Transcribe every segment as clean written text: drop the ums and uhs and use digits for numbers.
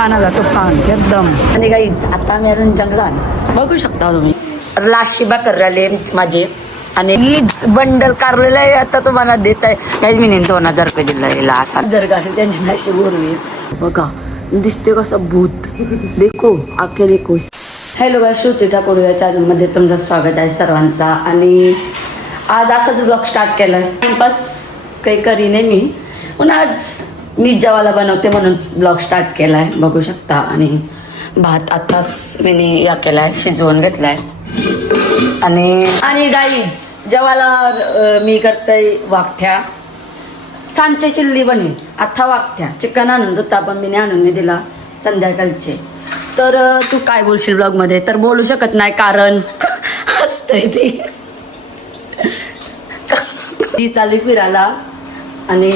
पानाला तुफान एकदम. आणि गाईज आता आम्ही अजून जंगलात बघू शकता तुम्ही लाशिबा करले माझे आणि बंडल कारलेलं आहे. आता तुम्हाला देत आहे काहीच मी 2000 रुपये दिला असा जर का त्यांची नाशी गोरवी बघा दिसते कसं भूत देखो आखे देखो. हॅलो गाय श्रुती ठाकूर या चॅनलमध्ये तुमचं स्वागत आहे सर्वांचा. आणि आज असाच ब्लॉग स्टार्ट केला आहे. टाइमपास काही करीने मी पण आज मी जेवायला बनवते म्हणून ब्लॉग स्टार्ट केला आहे बघू शकता. आणि भात आत्ताच मी या केला आहे शिजवून घेतला आहे. आणि गाईज जेवायला मी करते वाकठ्या सांजचे चिल्ली बनेल आता वाकठ्या चिकन आणून होता पण मी आणून नाही दिला संध्याकाळचे. तर तू काय बोलशील ब्लॉग मध्ये तर बोलू शकत नाही कारण हसतंय ती चालली फिरायला. आणि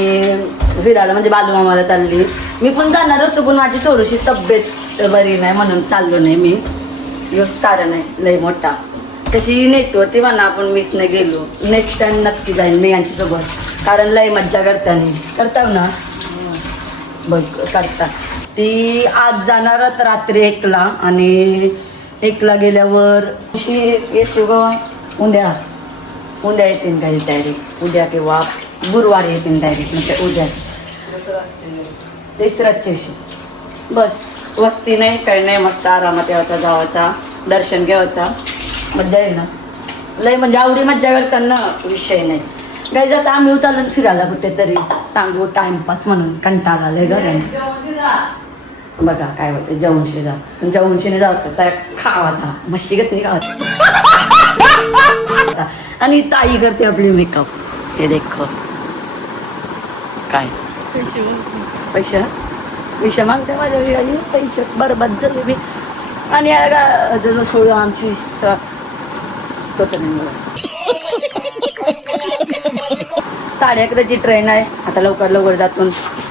फिरायला म्हणजे बालूमामाला चालली. मी पण जाणार होतो पण माझी थोडीशी तब्येत बरी नाही म्हणून चाललो नाही मी. योच कारण आहे लय मोठा तशी नेतो ती म्हणा आपण मिस नाही गेलो. नेक्स्ट टाइम नक्की जाईन मी यांच्यासोबत कारण लय मज्जा करताव ना बघ करता. ती आज जाणारच रात्री 1ला आणि 1ला गेल्यावर येशील ग उद्या येतील काही डायरेक्ट उद्या किंवा गुरुवारी येतील डायरेक्ट म्हणजे उद्या तिसऱ्याची बस वस्ती नाही काही नाही मस्त आरामात यायचा जावाचा दर्शन घ्यायचा मज्जा येईल ना लय म्हणजे आवडी मज्जा करताना विषय नाही. काही जाता आम्ही चालून फिरायला कुठेतरी सांगू टाइमपास म्हणून कंटाळा आलाय घराने. बघा काय होतं जेवणशीने जायचं त्या खावाचा मशीगत नाही खावाचा. आणि ताई करते आपली मेकअप हे देख काय पैसे मागते माझ्या वेळी पैसे बरबाद झाले मी. आणि सोडून आमची तो 11:30ची ट्रेन आहे. आता लवकर जातून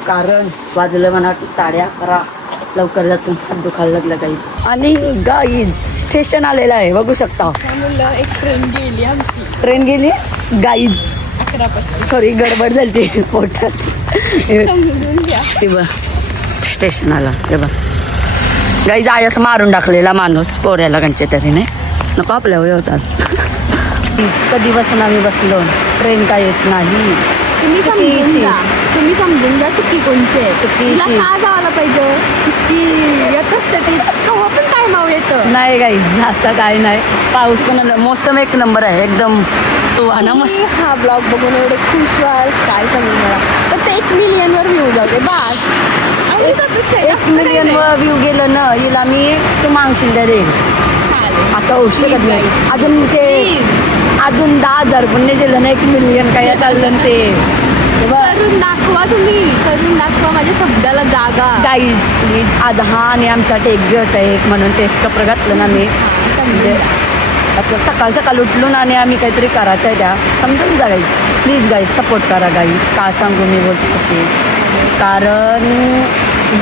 कारण वाजलं म्हणा की 11:30 लवकर जातून हात दुखायला लागलं गाईज. आणि गाईज स्टेशन आलेलं आहे बघू शकता. एक ट्रेन गेली गाईज 11 सॉरी गडबड झाली ती पोटात ते बघ स्टेशन आला ते बघ गाईज आहे असं मारून टाकलेला माणूस पोऱ्याला कंचे तरी नाही नको आपल्या वेळ होतात. कधी बसून आम्ही बसलो ट्रेन काय येत नाही. तुम्ही समजून जा चुकी कोणची आहे. तिला का जायला पाहिजे नुसती येत असते ती केव्हा पण टायमावर येतं नाही काही असं काय नाही. पाऊस पण मोसम एक नंबर आहे एकदम सुहाना मस्त. हा ब्लॉग बघून एवढे खुश व्हाल काय सांगू मला. फक्त 1 मिलियनवर व्ह्यू जाते बस. 1 मिलियनवर व्ह्यू गेलं ना हिला मी तू मागशील त्या देईल असं होऊ शकत नाही. अजून 10,000 पण नाही दिलं ना 1 मिलियन काय चाललं ते करून दाखवा. तुम्ही करून दाखवा माझ्या शब्दाला जागा गाईज प्लीज. आज हा आणि आमचा टेक घ्यायचा आहे एक म्हणून टेस्ट कपडे घातलं ना मी म्हणजे आपलं सकाळ उठलून आणि आम्ही काहीतरी करायचं आहे त्या समजून जा गाईज प्लीज गाईज सपोर्ट करा गाईज. का सांगू मी बोलते कशी कारण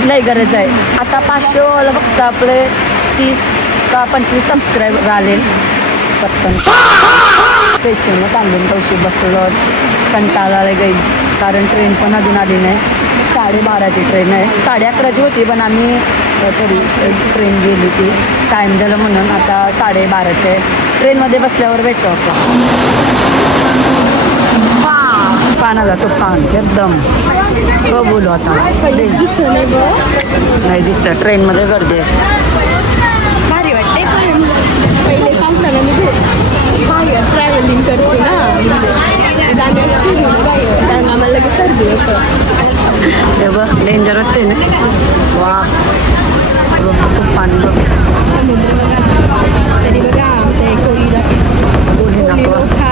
नाही गरज आहे. आता 500 फक्त आपले 30 का 25 सबस्क्राईबर आले पटकन स्टेशनवर थांबून कौशी बसलो कंटाळा गाईज कारण ट्रेन पण अजून आली नाही. 12:30ची ट्रेन आहे 11:30ची होती पण आम्ही तरी ट्रेन गेली ती टाईम झालं म्हणून आता 12:30ची आहे. ट्रेनमध्ये बसल्यावर भेटतो आपण. पानाला तो पान एकदम बोलू आता नाही दिसतं ट्रेनमध्ये गर्दी आहे. भारी वाटते पण पहिले पावसाला मी ट्रॅव्हलिंग करते ना गाडी असते ना आम्हाला लगेच सर्दी होतं तेव्हा डेंजर वाटते ना. वा खूप पाणी बघ समुद्र बघा तरी बघा ते कोळी लोका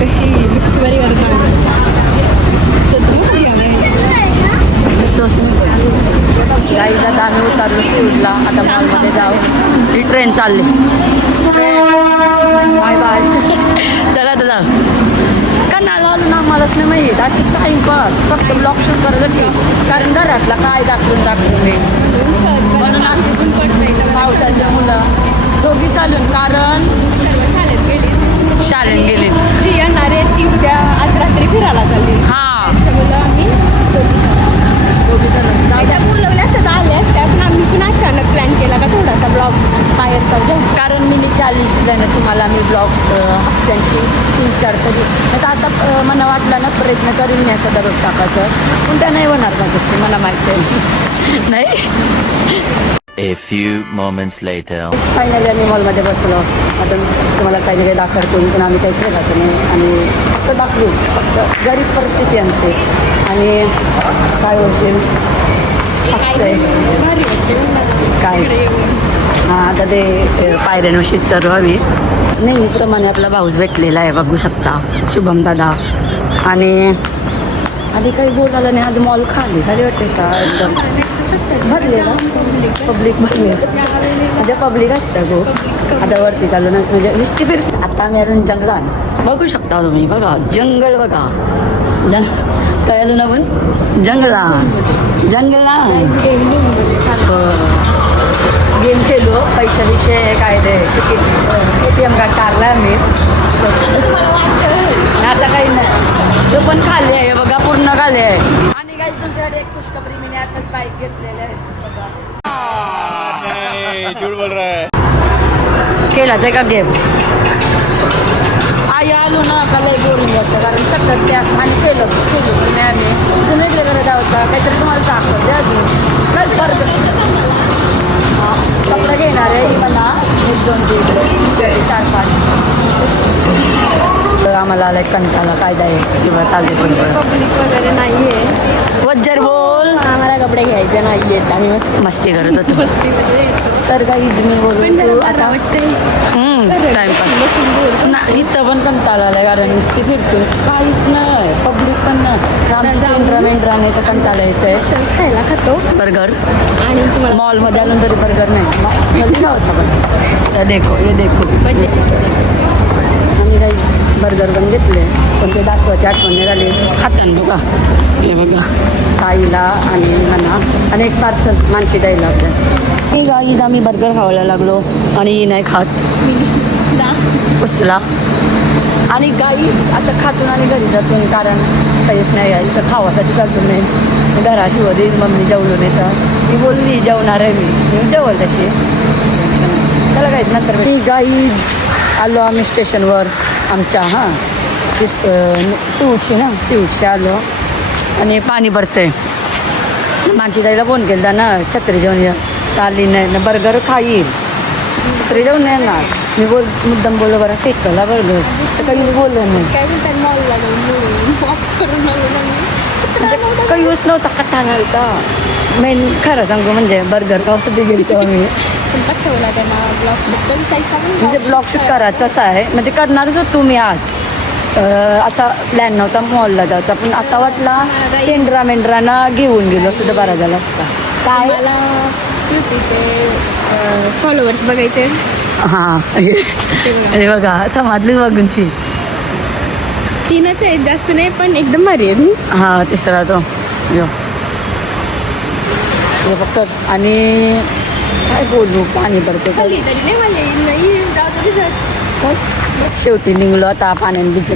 कशी मिक्सवरी करतात गाईज आता आम्ही उतरलो स्कूलला आता मॉलमध्ये जाऊ. ही ट्रेन चालली बाय बाय. चला आता जाऊ का नाला आलो ना आम्हालाच नाही माहीत अशी टाईमपास फक्त ब्लॉग शूट करत कारण घरातला काय दाखवून मी म्हणून अशी पण पडते पावसाच्या मुलं दोघी चालून कारण शाळेत गेली ती येणार आहे ती उद्या आज रात्री फिरायला चालली. हां त्यामुळं आम्ही दोघी चालून बोलवल्या असतात आले असतात पण आम्ही पण करीन मी आता दररोज टाकायचं, पण त्या नाही होणार का तशी मला माहिती आहे. नाही A few moments later. Finally आम्ही मॉलमध्ये बसलो. आता तुम्हाला काही ना काही दाखवतो, पण आम्ही काही खेळायचं नाही आणि फक्त दाखवू, फक्त गरीब परिस्थिती आमची. आणि काय होशील असतंय काय. हां आता ते पायऱ्यांविषयी चढू आम्ही. नेहमीप्रमाणे आपला भाऊस भेटलेला आहे, बघू शकता, शुभम दादा. आणि काही बोलायला नाही. आज मॉल खाली वाटते का एकदम भरलेला, पब्लिक भरले म्हणजे पब्लिक असतं गो. आता वरती चालू ना म्हणजे नुसती फिर. आता आम्ही अजून जंगलात बघू शकता तुम्ही, बघा जंगल, बघा काय आलो ना पण जंगला गेम खेळलो. पैशाविषयी काय ते ATM कार्ड काढला आम्ही. आता काही नाही, तो पण खाली आहे बघा, पूर्ण खाली आहे. आणि काही तुमच्याकडे एक खुशखबरी, मी आताच बाईक घेतलेलं आहे खेळायचं आहे का गेम. आई आलो ना का लई बोरिंग होतं, कारण सतत त्या आणि खेळलो नाही आम्ही. तुम्ही वेगळं जावं काहीतरी तुम्हाला दाखवत द्या अजून कपडे घेणार आहे मला 1-2-3 4-5. आम्हाला आलाय कंटाळा कायदा आहे किंवा चालते पण पब्लिक वगैरे नाही आहे. वज्जर बोल. आम्हाला कपडे घ्यायचे नाही आहेत, आम्ही मस्ती करत होतो. मस्तीमध्ये तर काही मी बोलून तू आता टाइमपास ना. इथं पण कंटाळा आलाय, कारण नुसती फिरतो, काहीच नाही, पब्लिक पण नाही. मेंढराने तर कंटाळा आहे. खायला खातो बर्गर आणि तुम्हाला मॉलमध्ये आलो तरी बर्गर नाही. कधी नव्हता पण हे देखो आम्ही काही बर्गर पण घेतले, पण ते दाखवायची आठवण नाही झाली. खाताना बघा, हे बघा ताईला आणि म्हणा आणि एक पार्सल मानशी द्यायला आपल्या. ही जागीच आम्ही बर्गर खावायला लागलो आणि ही नाही खात उसला. आणि गाई आता खातून आणि घरी जातून, कारण काहीच नाही आहे इथं खावासाठी चालतो नाही. घराशी देईल मम्मी जेवलो नाही तर मी बोलली जेवणार आहे, मी जेवल तशी त्याला काहीच. नंतर मी गाई आलो आम्ही स्टेशनवर आमच्या शिवशी आलो आणि पाणी भरते. माझी ताईला फोन केला ना, छत्री जेवण आली नाही ना, बर्गर खाईल छत्री जेवण नाही ना. मी मुद्दाम बोललो बरं टेकला बर्गर, तर काही बोललो नाही. काही यूज नव्हता कथा नव्हता. मेन खरं सांगतो म्हणजे बर्गर खावासाठी गेलो आम्ही. म्हणजे ब्लॉग शूट करायचं असं आहे, म्हणजे करणारच होतो तुम्ही आज. असा प्लॅन नव्हता मॉलला जायचा, पण असा वाटला चेंडरा मेंढरांना घेऊन गेलो सुद्धा बरा झाला असता. काय मला श्रुतीचे फॉलोअर्स बघायचे. हां हे बघा समाजली बघूनची तीनच आहेत, जास्त नाही पण एकदम भारी आहेत. हां तिसरा तो यो फक्त. आणि काय बोलू, पाणी भरतो खाली तरी नाही मला नाही जाऊ शेवटी निघलो आता पाण्याने भिजत.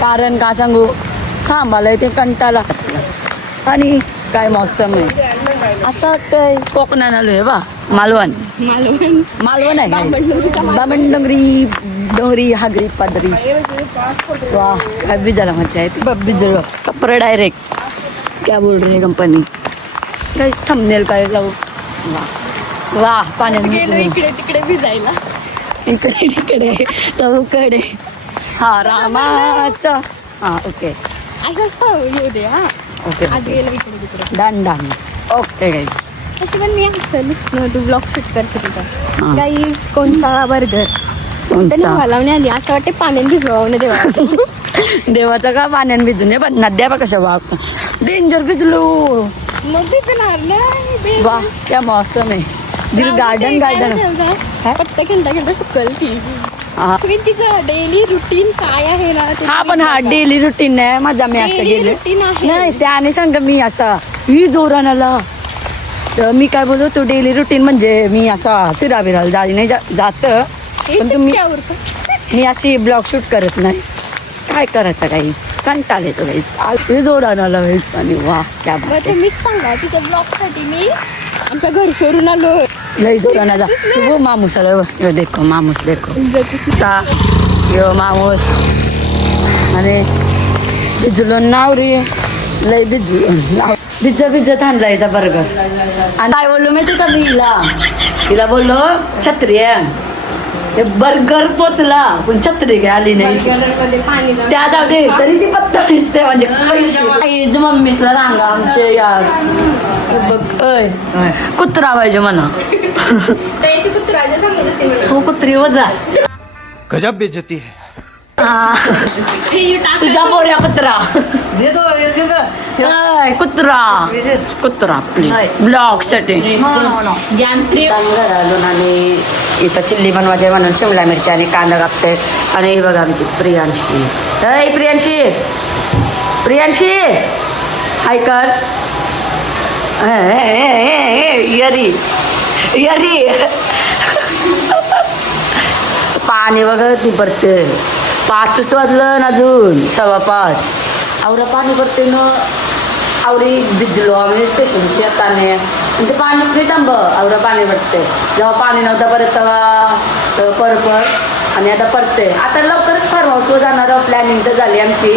कारण का सांगू, थांबाला ते कंटाळा आणि काय मौसम आहे असं वाटतंय कोकणात आलोय बा. मालवण आहे बामणडोंगरी डोंगरी हागरी पादरी. वा काय भिजायला म्हणते आहे भिजलो कपडे डायरेक्ट. क्या बोल रही कंपनी काही थंबनेल काय लावू. वा पाण्यात गेलो इकडे तिकडे भिजायला. इकडे तिकडे चौकडे. हा रामाचा. हा ओके असंच येऊ दे. हा ओके आज गेलो इकडे तिकडे डन ओके गाईज. तशी पण मी असं नसतं तू ब्लॉग शूट करशील हा. का गाई कोणता बर्गर लावणे आली असं वाटते पाण्यात भिजवावं देवा. देवाचं का पाण्याने भिजून ये पण नद्या बा कशा वागता डेंजर भिजलो. मग भिजणार नाही. वा क्या मौसम आहे. दिल गार्डन पत्ता खेळता सुकल ती. हा तिचं डेली रुटीन काय आहे ना ते हा पण हा डेली रुटीन नाही माझा. मी असं गेले रुटीन आहे. नाही त्याने सांग मी असा ही जोरान आला तर मी काय बोलतो तो डेली रुटीन म्हणजे मी असा फिरायला जाळी नाही जात, पण तुम्ही मी अशी ब्लॉग शूट करत नाही. काय करायचं काही कंटाळ येतो काही जोरान आला वेळेस पाणी. वा क्या तुम्हीच सांगा तिच्या ब्लॉग साठी मी आमच्या घर सोडून आलो. लई जोरान आला वो मामूस आला. यो देखो मामूस देखो यो मामूस. आणि भिजलो नाव रे लय भिजलो भिजत आणलायचा बर्गर आणि काय बोललो माहिती का मी हिला बोललो छत्री आहे ते बर्गर पोचला पण छत्री काय आली नाही मध्ये पाणी लावून त्या जाऊ दे तरी ती पत्ता दिसते म्हणजे पैसे मम्मीसला सांगा आमचे यार हे बघ अय कुत्रा पाहिजे म्हणा त्याशी कुत्राच्या सांगत होते मला तू कुत्री वजा गजब बेइज्जती है तुझा पोऱ्या कुत्रा अय, कुत्रा कुत्रा प्लीज ब्लॉग साठी आणि इथं चिल्ली बनवायचे म्हणून शिमला मिरची आणि कांदा कापते आणि हे बघा आमची प्रियांशी अय प्रियांशी प्रियांशी हाय कर यरी यरी पाणी बघा ती भरते 5 वाजलं ना अजून 5:15 आवरा पाणी भरते ना आवडी भिजलो आम्ही स्टेशनशी येताने म्हणजे पाणीच नाही थांब आवरा पाणी भरते जेव्हा पाणी नव्हतं परत तेव्हा परत आणि आता परते आता लवकरच फार्म हाऊसवर जाणार प्लॅनिंग तर झाली आमची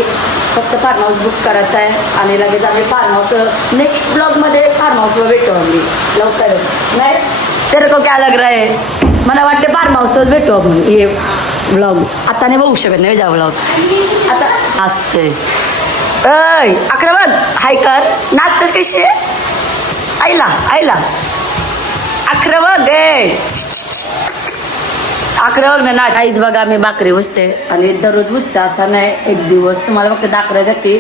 फक्त फार्म हाऊस बुक करायचं आहे आणि लगेच आम्ही फार्म हाऊस नेक्स्ट ब्लॉगमध्ये फार्म हाऊसवर भेटू आम्ही लवकरच नाही तेरे को क्या लग रहा है मला वाटते फार्म हाऊसवर भेटू आपण हे ब्लॉग आता नाही बघू शकत नाही जा ब्लॉग आता असते अय अक्रमण हाय कर नाचतेस कशी आईला आईला अक्रमण गे अक्रमण ना नाच आईच बघा मी भाकरी बुजते आणि दररोज बुजते असा नाही एक दिवस तुम्हाला फक्त दाखवायसाठी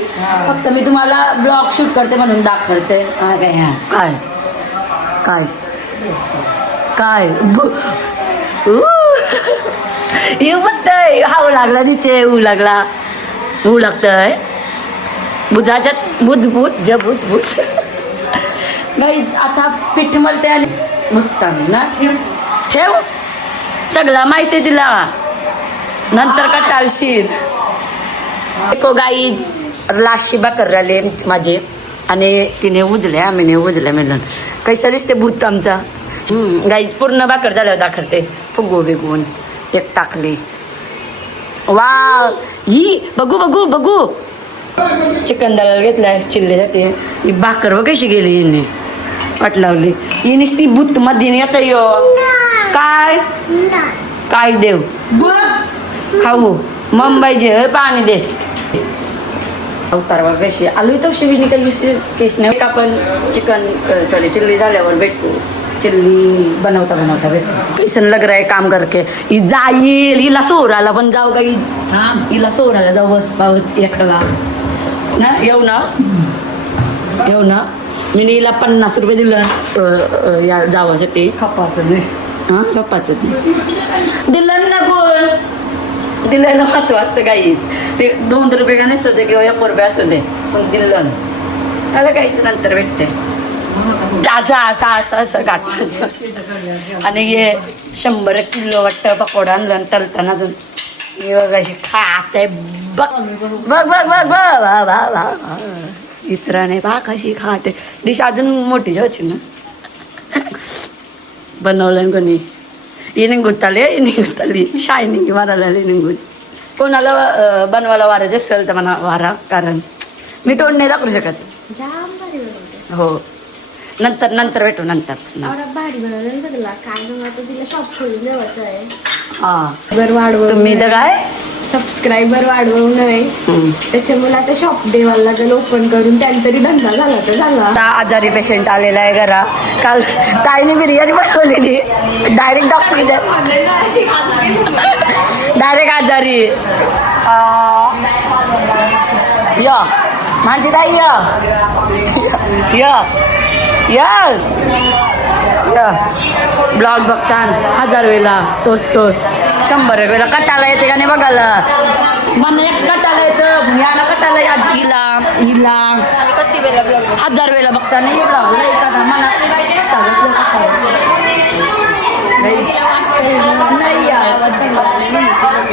फक्त मी तुम्हाला ब्लॉग शूट करते म्हणून दाखवते काय काय काय काय हे बसतय हाऊ लागला तिचे ऊ लागला ऊ लागतंय बुजाच्यात बुज बुज बुज बुज नाही आता पीठ मळते आणि मुस्तानी ना ठेव सगळं माहिती तिला नंतर कटाळशील एको गाई लाशी भाकर राहिले माझे आणि तिने उजले आम्ही उजल्या मिळून कैसा दिसते भूत आमचा गाईच पूर्ण भाकर झाल्यावर दाखवते फुगू बिगून एक टाकली वा ही बघू बघू बघू चिकन दळायला घेतलाय चिल्लीसाठी ही भाकर व कशी गेली हिने वाट लावली ही नुसती भूत मध्ये येत यो काय काय देव खाऊ मुंबईचे पाणी देस अवतारवर कशी आलो तर शिवीने काही केस नाही आपण चिकन सॉरी चिल्ली झाल्यावर भेटू चिल्ली बनवता बनवता भेटू किसन लग रहा है काम करके ही जाईल हिला सोराला पण जाऊ का हिला सोराला जाऊ बस पाहत एकटा ना येऊ ना मी हिला 50 रुपये दिलं या जावासाठी खपाचं नाही हां खपाचं दिलं ना बोल दिलं ना 7 वाजता काहीच ते 2 रुपये का नाही असते किंवा 1 रुपये असू दे पण दिलं त्याला काहीच नंतर भेटते असं गाठायचं आणि हे 100 किलो वाटतं पकोडा आणलं तलताना अजून हे बघाशी खाते बघ बघ बघ बघ बघ इचराने बा कशी खाते डिश अजून मोठी जायची ना बनवलं कोणी ही निघुताली ही निघुताली शायनिंग वाराला निघून कोणाला बनवायला वारायचं असेल तर म्हणा वारा कारण मी तोंड नाही दाखवू शकत हो नंतर नंतर भेटू नंतर भाडी बनवलं काय आता तिला शॉप खोलून द्यावायचं आहे हां वाढवून तुम्ही तर काय सबस्क्रायबर वाढवू नये त्याच्यामुळे आता शॉप देवाला लागेल ओपन करून त्यानंतरी धंदा झाला तर झाला आता आजारी पेशंट आलेला आहे घरा काल ताईने बिर्याणी बनवलेली डायरेक्ट डॉक्टर डायरेक्ट आजारी या माझी ताई या ब्लॉग बघता 1000 वेळा तोच 100 वेळा कटाला येते का नाही बघायला मला एक कटाला येतं याला कटाला हिला किती वेळा ब्लॉग 1000 वेळा बघता नाही ब्लॉग नाही का मला नाही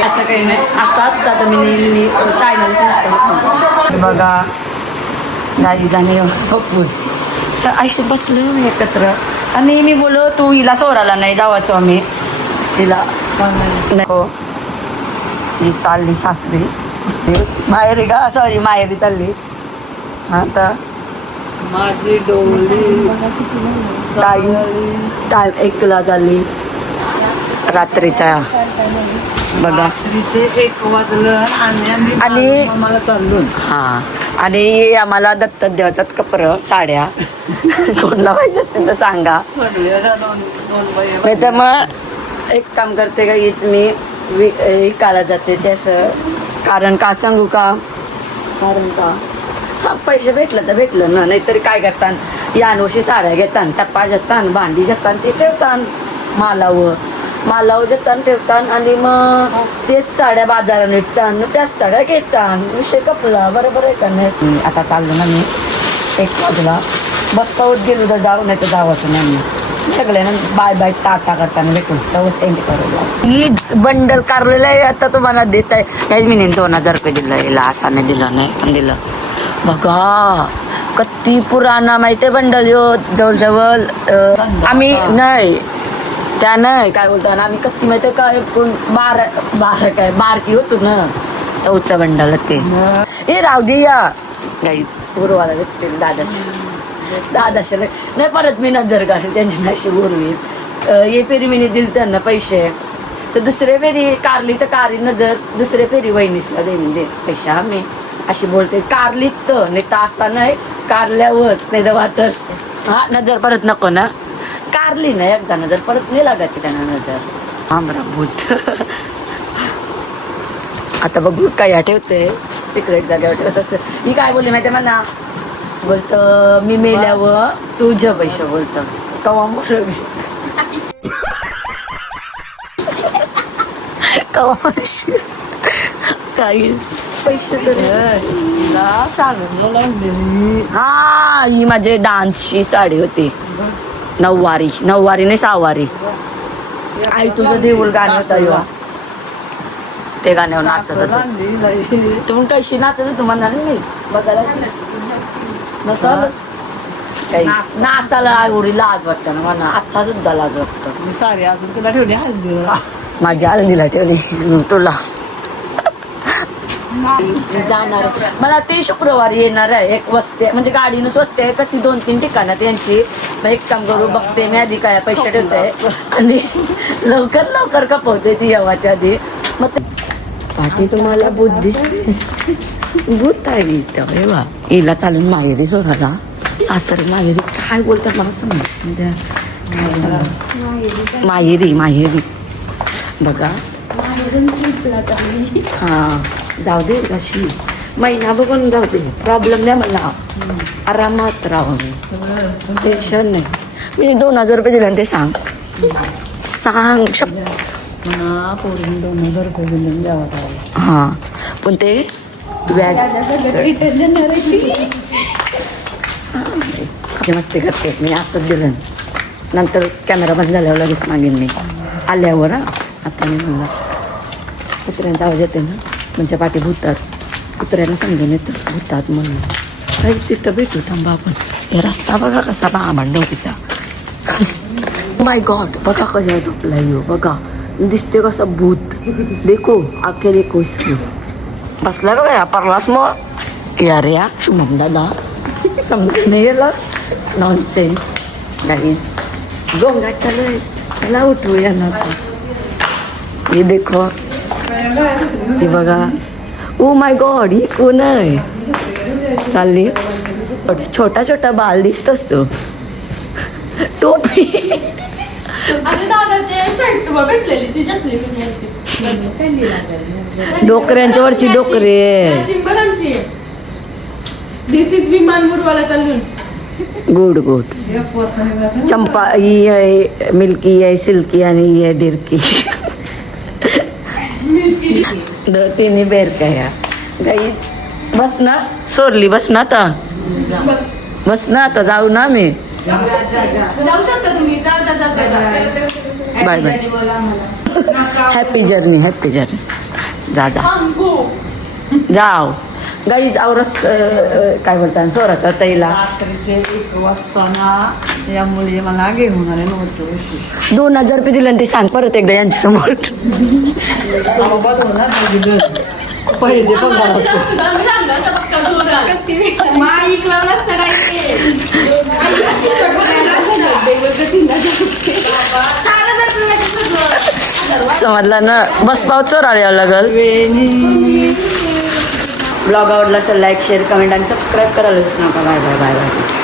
असं काही नाही असं असतं तर मी नेहमी चॅनल बघा गाई जाणे फपूस आईशी बसलो मी एकत्र आणि मी बोलो तू हिला सोराला नाही जावाचो आम्ही हिला हो ही चालली सासरी माहेरी का सॉरी माहेरी चालली आता माझी डोली टाइम 1ला चालली रात्रीचा बघा रात्रीचे 1 वाजलं आणि आणि- आम्हाला चाललो हा आणि आम्हाला दत्तक देवाचात कपडं साड्या कोणला पाहिजे असतील तर सांगा सगळ्या दोन बाया नाही तर मग एक काम करते का हीच मी विकायला जाते त्याचं कारण का सांगू का कारण का हा पैसे भेटलं तर भेटलं ना नाहीतरी काय करतात या नवशी साड्या घेतात टप्पा घेतात भांडी घेतात ते ठेवतात मालावर जतान ठेवतात आणि मग तेच साड्या बाजारात विकतात मग त्याच साड्या घेतात विषय कपला बरोबर आहे का नाही आता चाललो ना मी 1 वाजला बसता होत गेलो तर जाऊ नाही तर जावंच नाही सगळ्यांना बाय टाटा करताना भेटून तेव्हाच एंड करूया हीच बंडल काढलेलं आहे आता तुम्हाला देत आहे काहीच मी 2000 रुपये दिलं याला असा नाही दिलं नाही पण दिलं बघा किती पुराणा माहिती आहे बंडल यो जवळजवळ आम्ही नाही त्या नाही काय बोलतो ना आम्ही कत्ती माहिती आहे काय कोण बारा काय बारकी होतो ना तवचा बंडल ते ए राहू दे या गाईच उरवाला भेटते दादाशे नाही परत मी नजर काढेल त्यांची नाशी उरवी ये फेरी मी दिली त्यांना पैसे तर दुसरे फेरी कारली तर कारी नजर दुसरे फेरी वहिनीसला देईन दे पैसे आम्ही अशी बोलते कारलीत तर नाही तर असा नाही कारल्यावरच नाही तर वाटर हा नजर परत नको ना कारली ना एकदा नजर परत नाही लागायची त्यांना नजर आमरा भूत आता बघू काय ठेवते सिक्रेट जागेवर ठेवत असं ही काय बोलली माहिती आहे म्हणा बोलतं मी मेल्यावर तुझ्या पैसे बोलतं कवा मोठं कवा म्हणशील काही पैसे तर हा ही माझी डान्सची साडी होती नऊवारी नाही 6 वारी आई तुझं देऊळ गाणं होतं ह्यो. ते गाण्यावर नाचत होतं तुम्ही कशी नाचत तुम्हाला नाही बघायला नसलं काही नाचायला एवढी लाज वाटतं ना मला आता सुद्धा लाज वाटतं सारी अजून तुला ठेवली हल्ली माझ्या हल्दीला ठेवली तुला जाणार आहे. मला ते शुक्रवारी येणार आहे एक वस्ती म्हणजे गाडीनं स्वस्ती आहे का ती 2-3 ठिकाणात यांची मग एक काम करू बघते मी आधी काय पैसे ठेवते आणि लवकर कपवते ती येवाच्या आधी मग ते पाठी तुम्हाला भूत दिसते भूत आहे तेव्हा हिला चालून माहेरी सोडायला सासरी माहेरी काय बोलतात मला समजत माहेरी बघा हा जाऊ दे कशी महिना बघून जाऊ दे प्रॉब्लेम नाही मला आरामात राहू मी टेन्शन नाही मी 2000 रुपये दिले ते सांग म्हणा पोरीने 2000 रुपये बिलून द्यावा हां पण ते व्याज मस्ती करते मी असंच दिलं नंतर कॅमेरा बंद झाल्यावर लगेच मागेन मी आल्यावर आता मी म्हणला कुत्र्यांचा आवाज येते ना म्हणजे पाठी भूतात कुत्र्यांना समजून येतं भूतात म्हणून काही तिथं भेटू थांबा आपण हे रस्ता बघा कसा भांडव तिचा माय गॉड बघा कशा झोपला येऊ बघा दिसते कसं भूत देखो आखे देखो इसकी बसला बघा या परलास मग यार या शुभम दादा समजून नाही गेलं नॉनसेन्स गाईज गोंगाट चालू आहे चला उठवूया ना हे देखो हे बघा ओ माय गॉड ही कोण आहे चालली छोटा बाल दिसतोस तो टोपी आणि दादाचे शर्ट भेटलेली तिच्यातली डोकऱ्यांच्या वरची डोकरे दिस इज विमान मुरवाला चालून गुड चंपा ही आहे मिल्की आहे सिल्की आणि ही आहे डिरकी तिन्ही बेर काय गाई बस ना सोडली बस ना आता बस ना आता जाऊ ना मी जाऊ शकता तुम्ही बाय बाय हॅपी जर्नी जा जाओ गाई आवरस काय बोलतात सोराचा तैला रात्रीचे 1 वाजताना या मुली मला घेऊन आले 2000 रुपये दिले ते सांग परत एकदा यांच्या समोर पहिले पण घालायचं. समजलं ना. बस पावसावर आल्यावर लागल. ब्लॉग आवडला असेल लाईक शेअर कमेंट आणि सबस्क्राईब करायला विसरू नका. Bye bye bye bye.